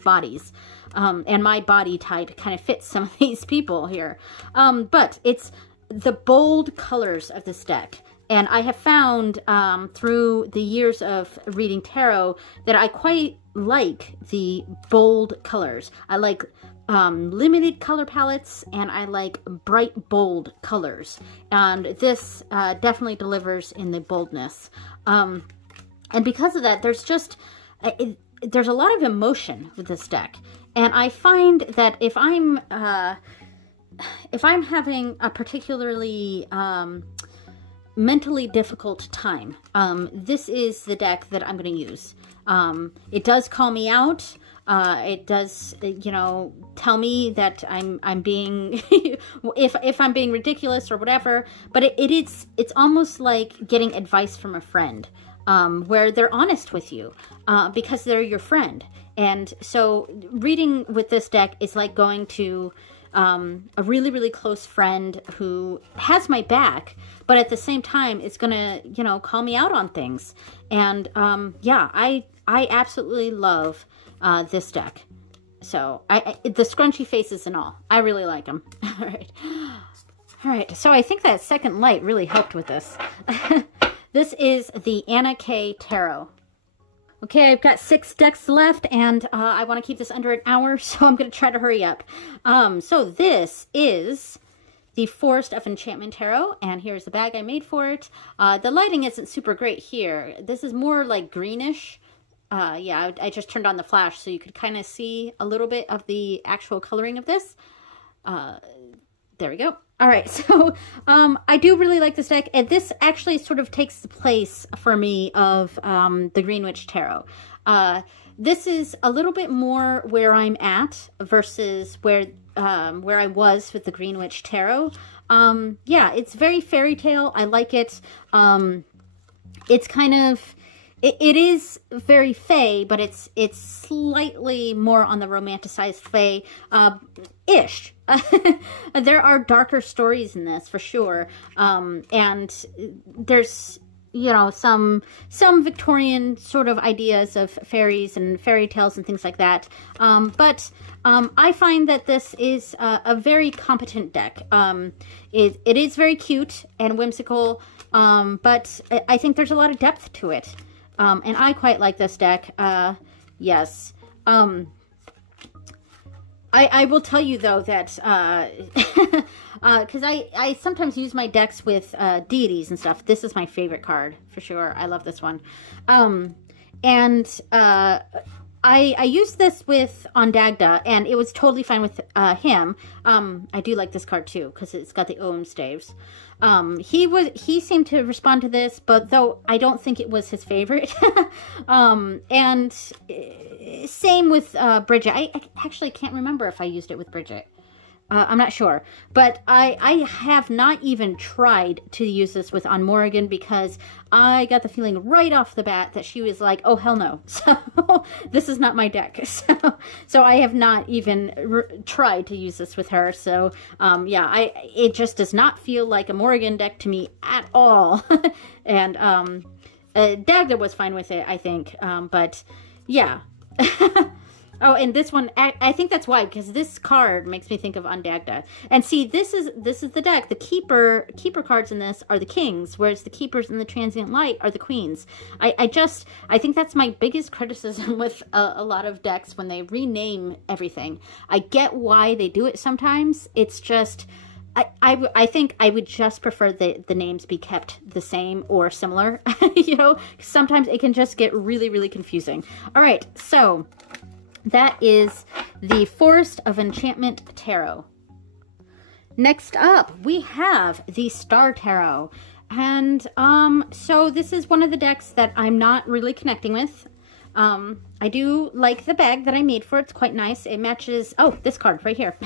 bodies. And my body type kind of fits some of these people here. But it's the bold colors of this deck. And I have found through the years of reading tarot that I quite like the bold colors. I like limited color palettes, and I like bright, bold colors. And this definitely delivers in the boldness. And because of that, there's just, there's a lot of emotion with this deck. And I find that if I'm having a particularly mentally difficult time, this is the deck that I'm going to use. It does call me out. It does, you know, tell me that I'm being, if I'm being ridiculous or whatever, but it's almost like getting advice from a friend, where they're honest with you, because they're your friend. And so reading with this deck is like going to a really, really close friend who has my back, but at the same time, it's gonna, you know, call me out on things. And yeah, I absolutely love this deck. So the scrunchy faces and all, I really like them. All right. So I think that second light really helped with this. This is the Anna K Tarot. Okay, I've got 6 decks left, and I want to keep this under an hour, so I'm going to try to hurry up. So this is the Forest of Enchantment Tarot, and here's the bag I made for it. The lighting isn't super great here. This is more like greenish. Yeah, I just turned on the flash so you could kind of see a little bit of the actual coloring of this. There we go. All right, so I do really like this deck, and this actually sort of takes the place for me of the Green Witch Tarot. This is a little bit more where I'm at versus where I was with the Green Witch Tarot. Yeah, it's very fairy tale. I like it. It's kind of... It is very fae, but it's slightly more on the romanticized fae-ish. There are darker stories in this, for sure. And there's, you know, some Victorian sort of ideas of fairies and fairy tales and things like that. But I find that this is a very competent deck. It is very cute and whimsical, but I think there's a lot of depth to it. And I quite like this deck. Yes. I will tell you, though, that, because I sometimes use my decks with deities and stuff. This is my favorite card, for sure. I love this one. I used this with Ondagda, and it was totally fine with him. I do like this card, too, because it's got the Ogham staves. He seemed to respond to this, but though I don't think it was his favorite. And same with Bridget. I actually can't remember if I used it with Bridget. I'm not sure, but I have not even tried to use this with On Morrigan because I got the feeling right off the bat that she was like, oh, hell no. So this is not my deck. So I have not even tried to use this with her. So yeah, it just does not feel like a Morrigan deck to me at all. And Dagda was fine with it, I think. But yeah. Oh, and this one, I think that's why, because this card makes me think of Ondagda. And see, this is the deck. The keeper cards in this are the kings, whereas the keepers in the Transient Light are the queens. I think that's my biggest criticism with a lot of decks when they rename everything. I get why they do it sometimes. It's just... I think I would just prefer the names be kept the same or similar. You know, sometimes it can just get really, really confusing. All right, so... that is the Forest of Enchantment Tarot. Next up, we have the Star Tarot. And so this is one of the decks that I'm not really connecting with. I do like the bag that I made for it. It's quite nice. It matches, oh, this card right here.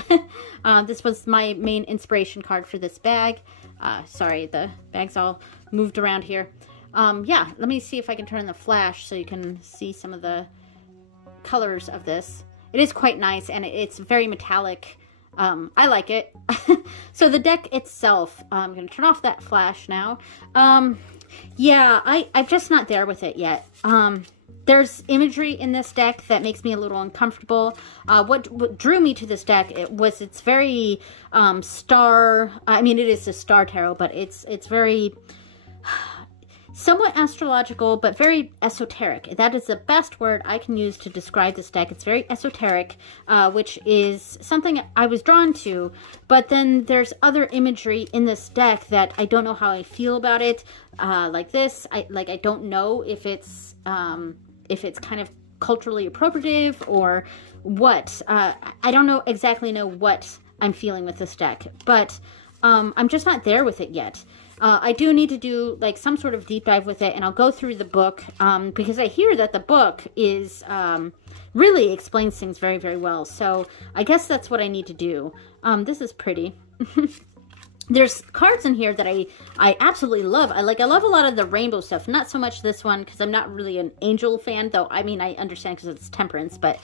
This was my main inspiration card for this bag. Sorry, the bag's all moved around here. Yeah, let me see if I can turn the flash so you can see some of the colors of this. It is quite nice, and it's very metallic. I like it. So the deck itself, I'm going to turn off that flash now. Yeah, I'm just not there with it yet. There's imagery in this deck that makes me a little uncomfortable. What drew me to this deck was it's very star... I mean, it is a star tarot, but it's very... somewhat astrological, but very esoteric. That is the best word I can use to describe this deck. It's very esoteric, which is something I was drawn to, but then there's other imagery in this deck that I don't know how I feel about it. Like this, I don't know if it's kind of culturally appropriative or what. I don't exactly know what I'm feeling with this deck, but I'm just not there with it yet. I do need to do like some sort of deep dive with it, and I'll go through the book because I hear that the book is really explains things very, very well. So I guess that's what I need to do. This is pretty. There's cards in here that I absolutely love. I love a lot of the rainbow stuff. Not so much this one because I'm not really an angel fan, though. I mean, I understand because it's temperance, but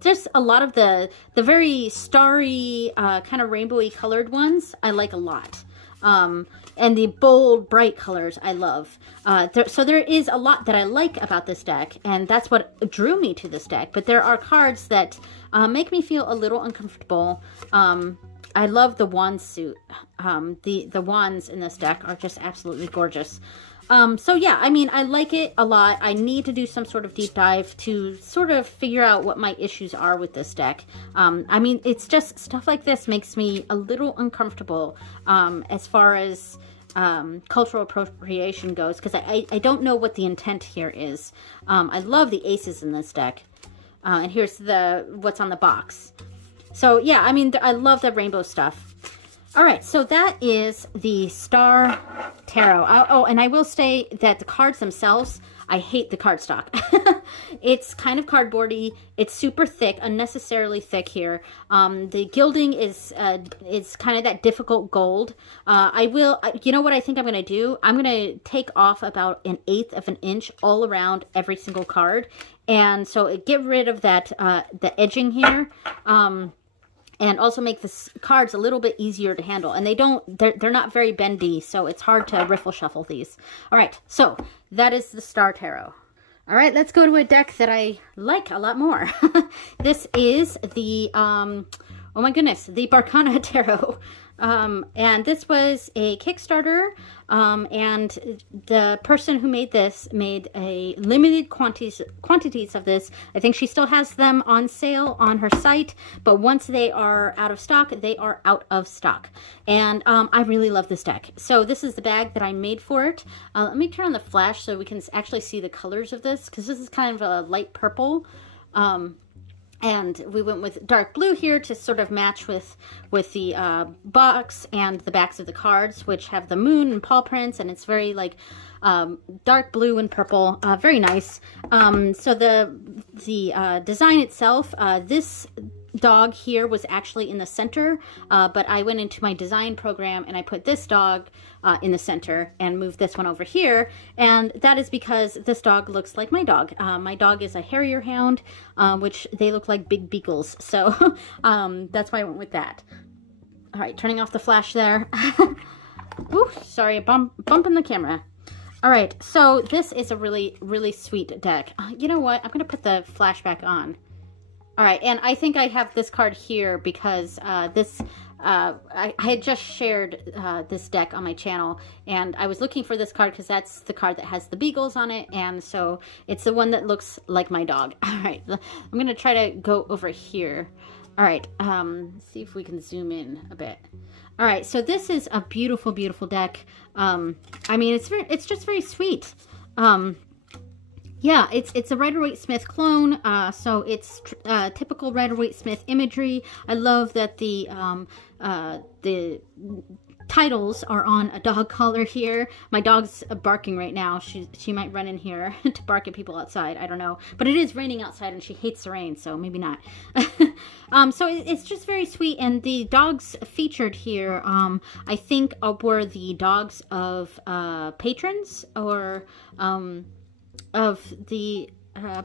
just a lot of the very starry, kind of rainbowy colored ones I like a lot. And the bold, bright colors I love. So there is a lot that I like about this deck, and that's what drew me to this deck. But there are cards that make me feel a little uncomfortable. I love the wand suit. The wands in this deck are just absolutely gorgeous. So yeah, I mean, I like it a lot. I need to do some sort of deep dive to sort of figure out what my issues are with this deck. I mean, it's just stuff like this makes me a little uncomfortable as far as cultural appropriation goes, because I don't know what the intent here is. I love the aces in this deck. And here's what's on the box. So yeah, I mean, I love the rainbow stuff. All right, so that is the Star Tarot. Oh, and I will say that the cards themselves, I hate the cardstock. It's kind of cardboardy. It's super thick, unnecessarily thick here. The gilding is kind of that difficult gold. You know what I think I'm going to do? I'm going to take off about 1/8 of an inch all around every single card. And so get rid of that, the edging here. And also make the cards a little bit easier to handle. And they're not very bendy, so it's hard to riffle shuffle these. All right, so that is the Star Tarot. All right, let's go to a deck that I like a lot more. This is the, oh my goodness, the Barkana Tarot. And this was a Kickstarter, and the person who made this made a limited quantities of this. I think she still has them on sale on her site, but once they are out of stock, they are out of stock. And I really love this deck. So this is the bag that I made for it. Let me turn on the flash so we can actually see the colors of this, because this is kind of a light purple. And we went with dark blue here to sort of match with the box and the backs of the cards, which have the moon and paw prints, and it's very like dark blue and purple, very nice. So the design itself, this dog here was actually in the center, but I went into my design program and I put this dog in the center and moved this one over here, and that is because this dog looks like my dog. My dog is a Harrier Hound, which they look like big beagles, so that's why I went with that. All right, turning off the flash there. Ooh, sorry, bumping the camera. All right, so this is a really, really sweet deck. You know what? I'm going to put the flash back on. All right, and I think I have this card here because I had just shared this deck on my channel, and I was looking for this card because that's the card that has the beagles on it, and so it's the one that looks like my dog. All right, I'm going to try to go over here. All right, see if we can zoom in a bit. All right, so this is a beautiful, beautiful deck. I mean, it's just very sweet. Yeah, it's a Rider-Waite-Smith clone, so it's typical Rider-Waite-Smith imagery. I love that the titles are on a dog collar here. My dog's barking right now. She might run in here to bark at people outside. I don't know. But it is raining outside and she hates the rain, so maybe not. So it's just very sweet. And the dogs featured here, I think were the dogs of patrons or of the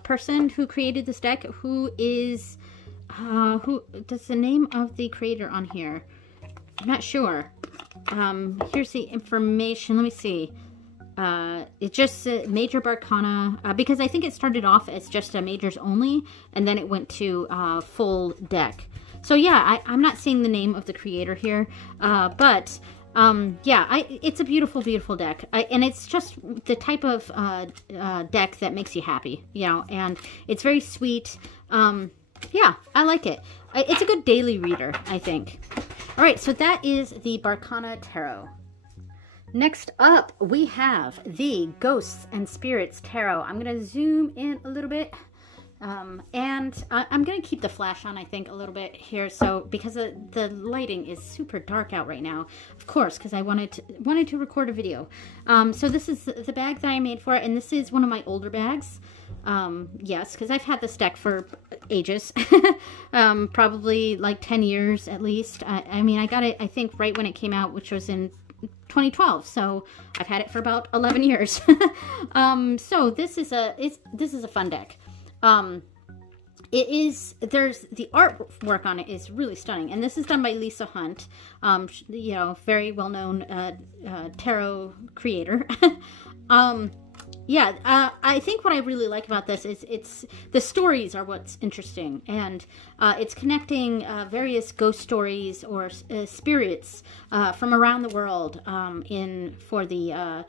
person who created this deck, who is, who does the name of the creator on here? I'm not sure. Here's the information. Let me see. It just Major Barkana, because I think it started off as just a majors only, and then it went to full deck. So yeah, I'm not seeing the name of the creator here, but yeah, it's a beautiful, beautiful deck. And it's just the type of deck that makes you happy, you know, and it's very sweet. Yeah, I like it. It's a good daily reader, I think. All right, so that is the Barkana Tarot. Next up, we have the Ghosts and Spirits Tarot. I'm going to zoom in a little bit. And I'm going to keep the flash on, I think, a little bit here. So, because the lighting is super dark out right now, of course, because I wanted to record a video. So this is the bag that I made for it, and this is one of my older bags. Yes, because I've had this deck for ages, probably like 10 years at least. I mean, I got it, I think, right when it came out, which was in 2012, so I've had it for about 11 years. So this is a fun deck. There's the artwork on it is really stunning, and this is done by Lisa Hunt, you know, very well-known tarot creator. Yeah, I think what I really like about this is the stories are what's interesting, and it's connecting various ghost stories or spirits from around the world for the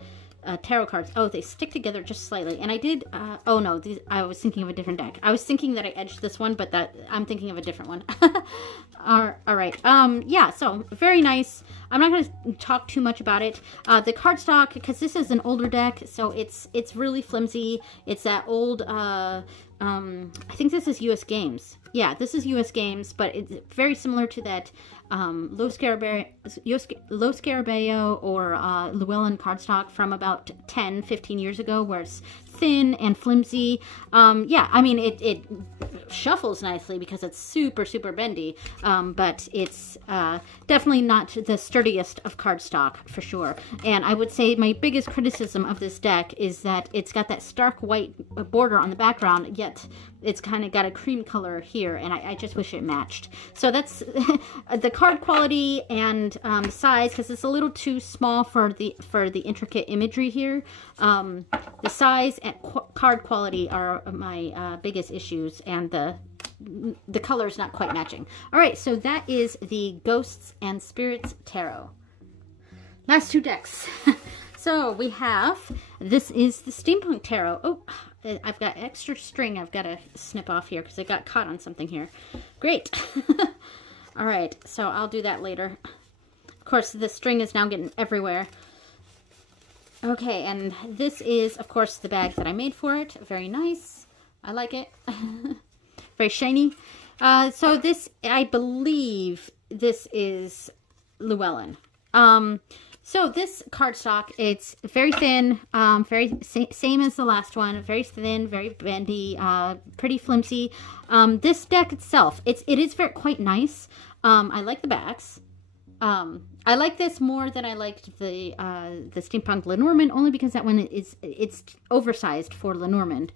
tarot cards. Oh, they stick together just slightly. And I did, oh no, I was thinking of a different deck. I was thinking that I edged this one, but I'm thinking of a different one. All right. Yeah, so very nice. I'm not going to talk too much about it. The cardstock, because this is an older deck, so it's really flimsy. It's that old, I think this is US Games. Yeah, this is US Games, but it's very similar to that Lo Scarabeo or Llewellyn cardstock from about 10-15 years ago, where it's thin and flimsy. Yeah, I mean, it shuffles nicely because it's super, super bendy, but it's definitely not the sturdiest of cardstock, for sure. And I would say my biggest criticism of this deck is that it's got that stark white border on the background, yet it's kind of got a cream color here, and I just wish it matched. So that's the card quality and size, because it's a little too small for the intricate imagery here. The size and card quality are my biggest issues, and the color's not quite matching. All right, so that is the Ghosts and Spirits Tarot. Last two decks. So we have, this is the Steampunk Tarot. Oh, I've got extra string I've got to snip off here because it got caught on something here. Great. All right, so I'll do that later. Of course, the string is now getting everywhere. Okay, and this is, of course, the bag that I made for it. Very nice. I like it. Very shiny. So this, I believe this is Llewellyn. So this cardstock, it's very thin, very same as the last one, very thin, very bendy, pretty flimsy. This deck itself, it is quite nice. I like the backs. I like this more than I liked the Steampunk Lenormand, only because that one it's oversized for Lenormand.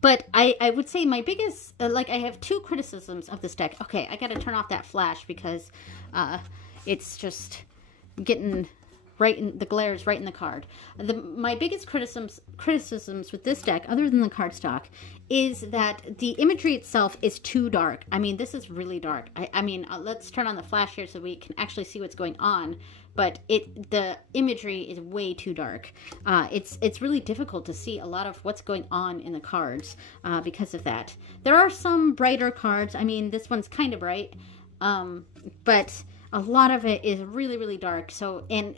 But I would say my biggest, like, I have two criticisms of this deck. Okay, I got to turn off that flash because it's just getting right in, the glare is right in the card. My biggest criticisms with this deck, other than the cardstock, is that the imagery itself is too dark. I mean, this is really dark. I mean, let's turn on the flash here so we can actually see what's going on. But the imagery is way too dark. It's really difficult to see a lot of what's going on in the cards because of that. There are some brighter cards. I mean, this one's kind of bright, but a lot of it is really, really dark. So, and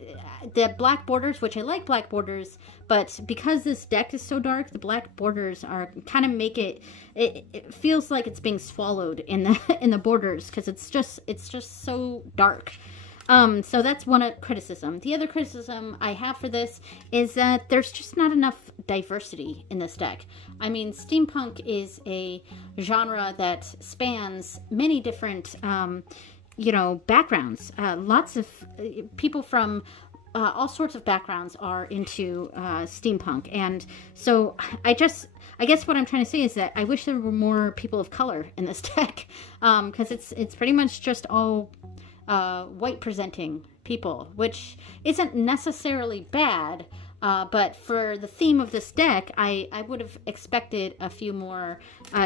the black borders, which I like black borders, but because this deck is so dark, the black borders are kind of make it feels like it's being swallowed in the borders because it's just so dark. So that's one criticism. The other criticism I have for this is that there's just not enough diversity in this deck. I mean, steampunk is a genre that spans many different you know, backgrounds. Lots of people from all sorts of backgrounds are into steampunk, and so I guess what I'm trying to say is that I wish there were more people of color in this deck, because it's pretty much just all white presenting people, which isn't necessarily bad. But for the theme of this deck, I would have expected a few more,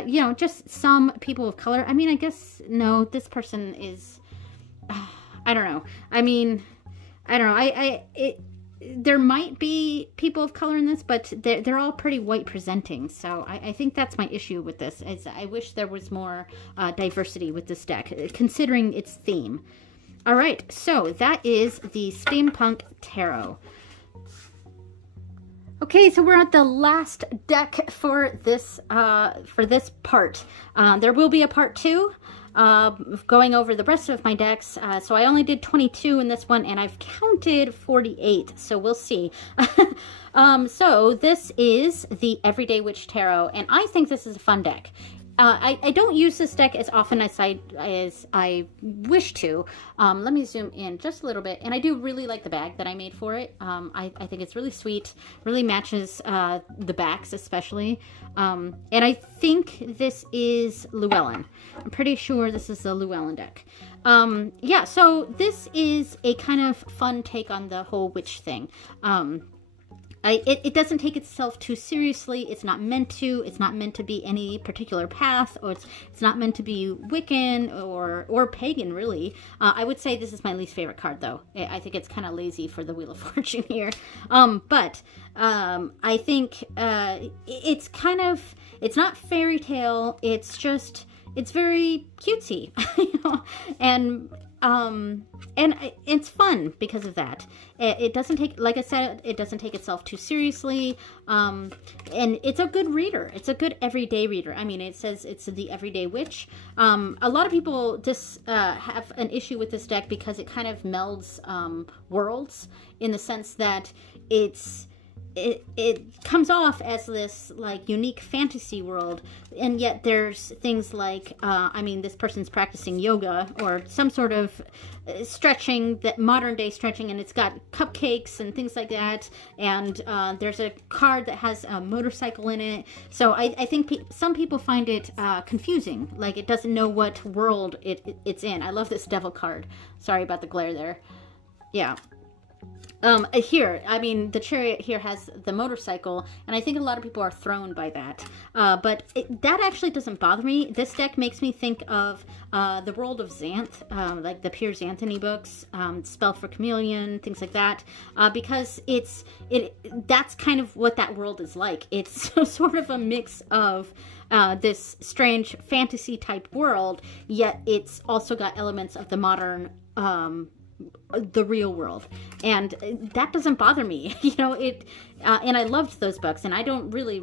you know, just some people of color. I mean, I guess, no, this person is, I don't know. I mean, I don't know. There might be people of color in this, but they're all pretty white presenting. So I think that's my issue with this, is I wish there was more diversity with this deck, considering its theme. All right, so that is the Steampunk Tarot. Okay, so we're at the last deck for this part. There will be a part 2 going over the rest of my decks. So I only did 22 in this one, and I've counted 48. So we'll see. So this is the Everyday Witch Tarot, and I think this is a fun deck. I don't use this deck as often as I wish to. Let me zoom in just a little bit. And I do really like the bag that I made for it. I think it's really sweet, really matches the backs especially. And I think this is Llewellyn. I'm pretty sure this is the Llewellyn deck. Yeah, so this is a kind of fun take on the whole witch thing. It doesn't take itself too seriously. It's not meant to. It's not meant to be any particular path, or it's not meant to be Wiccan or pagan, really. I would say this is my least favorite card, though. I think it's kind of lazy for the Wheel of Fortune here. But I think it's kind of, it's not fairy tale. It's just, it's very cutesy, you know, and it's fun because of that. It doesn't take, like I said, it doesn't take itself too seriously, and it's a good reader. It's a good everyday reader. I mean, it says it's the Everyday Witch. A lot of people just have an issue with this deck because it kind of melds worlds, in the sense that it comes off as this like unique fantasy world, and yet there's things like I mean, this person's practicing yoga or some sort of stretching, that modern day stretching, and it's got cupcakes and things like that, and there's a card that has a motorcycle in it. So I think some people find it confusing, like it doesn't know what world it's in. I love this devil card. Sorry about the glare there. Yeah. Here, I mean, the Chariot here has the motorcycle, and I think a lot of people are thrown by that. But that actually doesn't bother me. This deck makes me think of the world of Xanth, like the Piers Anthony books, Spell for Chameleon, things like that, because that's kind of what that world is like. It's sort of a mix of this strange fantasy type world, yet it's also got elements of the modern the real world, and that doesn't bother me, you know. And I loved those books, and I don't really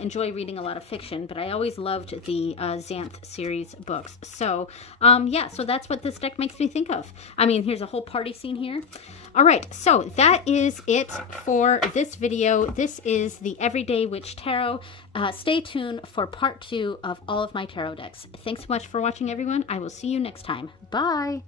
enjoy reading a lot of fiction, but I always loved the Xanth series books. So yeah, so that's what this deck makes me think of. I mean, here's a whole party scene here. All right, so that is it for this video. This is the Everyday Witch Tarot. Stay tuned for part 2 of all of my tarot decks. Thanks so much for watching, everyone. I will see you next time. Bye.